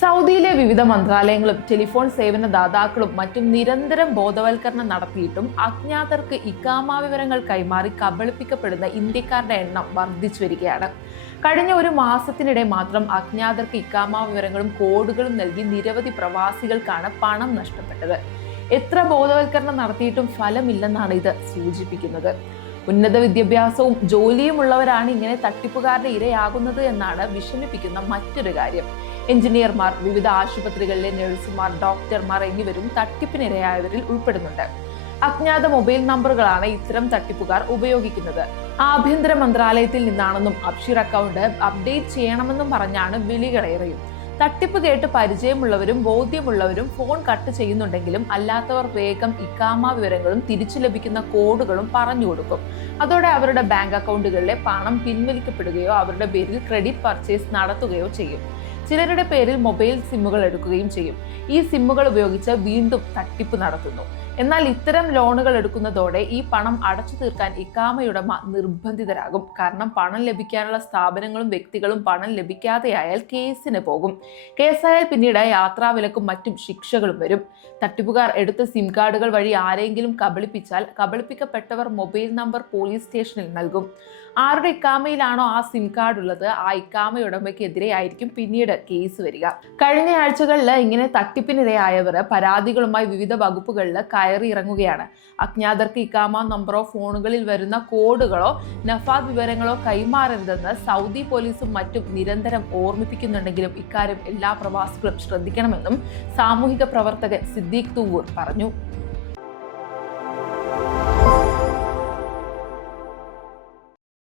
സൗദിയിലെ വിവിധ മന്ത്രാലയങ്ങളും ടെലിഫോൺ സേവന ദാതാക്കളും മറ്റും നിരന്തരം ബോധവൽക്കരണം നടത്തിയിട്ടും അജ്ഞാതർക്ക് ഇഖാമ വിവരങ്ങൾ കൈമാറി കബളിപ്പിക്കപ്പെടുന്ന ഇന്ത്യക്കാരുടെ എണ്ണം വർദ്ധിച്ചു വരികയാണ്. കഴിഞ്ഞ ഒരു മാസത്തിനിടെ മാത്രം അജ്ഞാതർക്ക് ഇഖാമ വിവരങ്ങളും കോഡുകളും നൽകി നിരവധി പ്രവാസികൾക്കാണ് പണം നഷ്ടപ്പെട്ടത്. എത്ര ബോധവൽക്കരണം നടത്തിയിട്ടും ഫലമില്ലെന്നാണ് ഇത് സൂചിപ്പിക്കുന്നത്. ഉന്നത വിദ്യാഭ്യാസവും ജോലിയുമുള്ളവരാണ് ഇങ്ങനെ തട്ടിപ്പുകാരുടെ ഇരയാകുന്നത് എന്നാണ് വിഷമിപ്പിക്കുന്ന മറ്റൊരു കാര്യം. എഞ്ചിനീയർമാർ, വിവിധ ആശുപത്രികളിലെ നഴ്സുമാർ, ഡോക്ടർമാർ എന്നിവരും തട്ടിപ്പിനിരയായവരിൽ ഉൾപ്പെടുന്നുണ്ട്. അജ്ഞാത മൊബൈൽ നമ്പറുകളാണ് ഇത്തരം തട്ടിപ്പുകാർ ഉപയോഗിക്കുന്നത്. ആഭ്യന്തര മന്ത്രാലയത്തിൽ നിന്നാണെന്നും അബ്ഷീർ അക്കൗണ്ട് അപ്ഡേറ്റ് ചെയ്യണമെന്നും പറഞ്ഞാണ് വിളികളേറെയും. തട്ടിപ്പ് കേട്ട് പരിചയമുള്ളവരും ബോധ്യമുള്ളവരും ഫോൺ കട്ട് ചെയ്യുന്നുണ്ടെങ്കിലും അല്ലാത്തവർ വേഗം ഇഖാമ വിവരങ്ങളും തിരിച്ചു ലഭിക്കുന്ന കോഡുകളും പറഞ്ഞു കൊടുക്കും. അതോടെ അവരുടെ ബാങ്ക് അക്കൗണ്ടുകളിലെ പണം പിൻവലിക്കപ്പെടുകയോ അവരുടെ പേരിൽ ക്രെഡിറ്റ് പർച്ചേസ് നടത്തുകയോ ചെയ്യും. ചിലരുടെ പേരിൽ മൊബൈൽ സിമ്മുകൾ എടുക്കുകയും ചെയ്യും. ഈ സിമ്മുകൾ ഉപയോഗിച്ച് വീണ്ടും തട്ടിപ്പ് നടത്തുന്നു. എന്നാൽ ഇത്തരം ലോണുകൾ എടുക്കുന്നതോടെ ഈ പണം അടച്ചു തീർക്കാൻ ഇഖാമയുടമ നിർബന്ധിതരാകും. കാരണം പണം ലഭിക്കാനുള്ള സ്ഥാപനങ്ങളും വ്യക്തികളും പണം ലഭിക്കാതെയായാൽ കേസിന് പോകും. കേസായാൽ പിന്നീട് യാത്രാവിലക്കും മറ്റും ശിക്ഷകളും വരും. തട്ടിപ്പുകാർ എടുത്ത സിം കാർഡുകൾ വഴി ആരെങ്കിലും കബളിപ്പിച്ചാൽ കബളിപ്പിക്കപ്പെട്ടവർ മൊബൈൽ നമ്പർ പോലീസ് സ്റ്റേഷനിൽ നൽകും. ആരുടെ ഇഖാമയിലാണോ ആ സിം കാർഡ് ഉള്ളത്, ആ ഇഖാമയുടമയ്ക്കെതിരെ ആയിരിക്കും പിന്നീട് കേസ് വരിക. കഴിഞ്ഞ ആഴ്ചകളിൽ ഇങ്ങനെ തട്ടിപ്പിനിരയായവർ പരാതികളുമായി വിവിധ വകുപ്പുകളിൽ കയറി ഇറങ്ങുകയാണ്. അജ്ഞാതർക്ക് ഇഖാമ നമ്പറോ ഫോണുകളിൽ വരുന്ന കോഡുകളോ നഫാദ് വിവരങ്ങളോ കൈമാറരുതെന്ന് സൗദി പോലീസും മറ്റും നിരന്തരം ഓർമ്മിപ്പിക്കുന്നുണ്ടെങ്കിലും ഇക്കാര്യം എല്ലാ പ്രവാസികളും ശ്രദ്ധിക്കണമെന്നും സാമൂഹിക പ്രവർത്തകൻ സിദ്ദീഖ് തൂവൂർ പറഞ്ഞു.